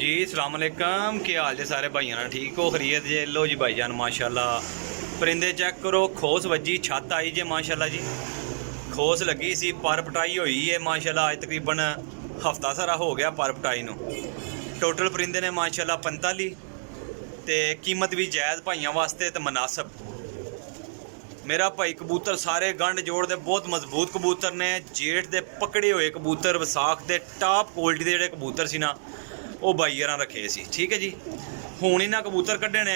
जी सलाम अलैकुम, क्या हाल जे सारे भाइयों ना? ठीक हो, खरीत जे? लो जी भाईजान माशाल्लाह परिंदे चेक करो। खोस वजी, छत आई जे माशाल्लाह जी। खोस लगी सी, पर पटाई हुई है माशाल्लाह। अज तकरीबन हफ्ता सारा हो गया पर पटाई नूं। टोटल परिंदे ने माशाल्लाह 45 ते कीमत भी जायज़ भाइयों वास्ते ते मुनासिब। मेरा भाई कबूतर सारे गंढ जोड़ दे बहुत मजबूत कबूतर ने। जेठ दे पकड़े हुए कबूतर, विसाख दे टॉप क्वालिटी दे जिहड़े कबूतर सी ना, वो भाई यार रखे सी। ठीक है जी। हुण इन्हां कबूतर कड्ढे ने,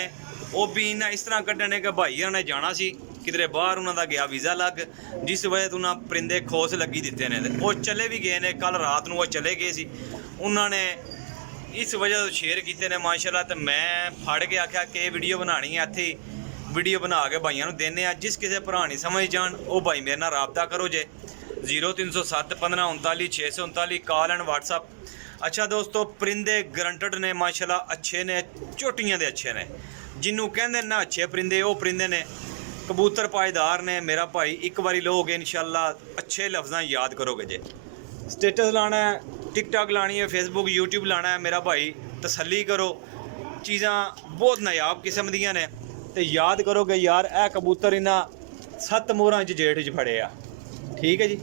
वो भी इन्हां इस तरह कड्ढे ने कि भाई यार ने जाना सी किधरे बाहर, उन्हां दा गया वीज़ा लग, जिस वजह तो उन्हां परिंदे खोस लगी दिते ने। वो चले भी गए ने, कल रात नूं वो चले गए सी। उन्होंने इस वजह तो शेयर किए ने माशाल्लाह। तो मैं फड़ के आख्या कि वीडियो बनानी है, इत्थे वीडियो बना के भाइयों नूं देने। जिस किसी भरा नहीं समझ जान वो भाई मेरे नाल राबता करो जे 0307 15 39 639 कॉल एंड व्हाट्सअप। अच्छा दोस्तों, परिंदे ग्रंटेड ने माशाल्लाह, अच्छे ने, चोटियां दे अच्छे ने। जिन्हों कहते ना अच्छे परिंदे, वो परिंदे ने। कबूतर पायदार ने मेरा भाई। एक बारी लोगे इंशाल्लाह अच्छे लफ्ज़ां याद करोगे जे। स्टेटस लाना है, टिकटॉक लानी है, फेसबुक यूट्यूब लाना है मेरा भाई, तसल्ली करो। चीज़ां बहुत नायाब किस्म दियां ने। तो याद करोगे यार, ए कबूतर इन्हां 7 मोहरां च जेठ च फड़े आ। ठीक है जी,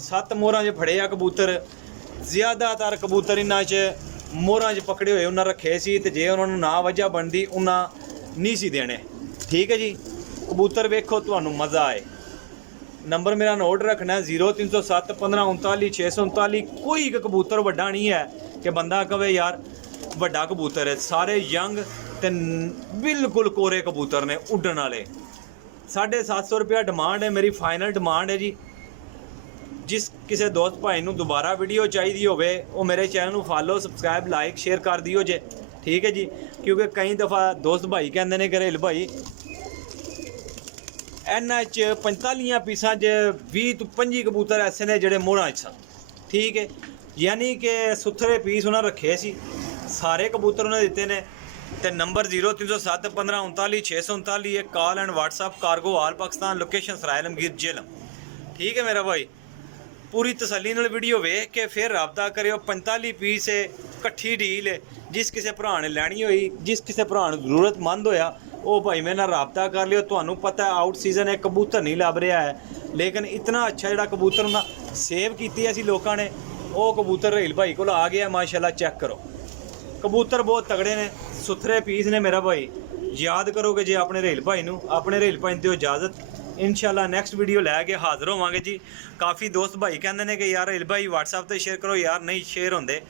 7 मोहरां च फड़े आ कबूतर। ज़्यादातर कबूतर इन्हां च मोहरां च पकड़े हुए उन्हां रखे सी, ते जे उन्होंने ना वजह बनती उन्हां नहीं सी देने। ठीक है जी। कबूतर वेखो, तुहानूं मज़ा आए। नंबर मेरा नोट रखना है 0307 15 39 639। कोई एक कबूतर वड्डा नहीं है कि बंदा कहे यार वड्डा कबूतर है। सारे यंग ते बिल्कुल कोरे कबूतर ने, उड्डण वाले। 750 रुपया डिमांड है मेरी, फाइनल डिमांड है जी। जिस किसी दोस्त भाई नूं दोबारा वीडियो चाहिए होवे, वो मेरे चैनल नूं फॉलो, सबसक्राइब, लाइक, शेयर कर दियो जे। ठीक है जी। क्योंकि कई दफ़ा दोस्त भाई कहते हैं घरेल भाई इन्हां च 45 पीसां च 20 तो 25 कबूतर ऐसे ने जिहड़े मोहरां च सन। ठीक है, यानी कि सुथरे पीस उन्हें रखे सी, सारे कबूतर उन्हें दिते ने। तो नंबर 0307 15 39 639 है। Call and WhatsApp, cargo all Pakistan, location Sarai Alamgir Jhelum. ठीक है मेरा भाई, पूरी तसल्ली नाल वीडियो वेख के फिर राबता करियो। 45 पीस है, कट्ठी डील है। जिस किसी भरा ने लैनी होई, जिस किसी भरा नूं जरूरतमंद होया, वो भाई मेरे नाल राबता कर लियो। तुहानूं पता है आउट सीजन है, कबूतर नहीं लभ रहा है, लेकिन इतना अच्छा जिहड़ा कबूतर उन्हां सेव कीती असीं लोकां ने, वो कबूतर रेल भाई कोल आ गया माशाल्लाह। चेक करो, कबूतर बहुत तगड़े ने, सुथरे पीस ने मेरा भाई। याद करोगे जे अपने रेल भाई नूं, अपने रेल भाई दिओ इजाज़त। इंशाल्लाह नैक्सट वीडियो लैके हाज़र होवांगे जी। काफ़ी दोस्त भाई कहंदे ने कि यार रेल भाई व्हाट्सअप ते शेयर करो, यार नहीं शेयर होंदे।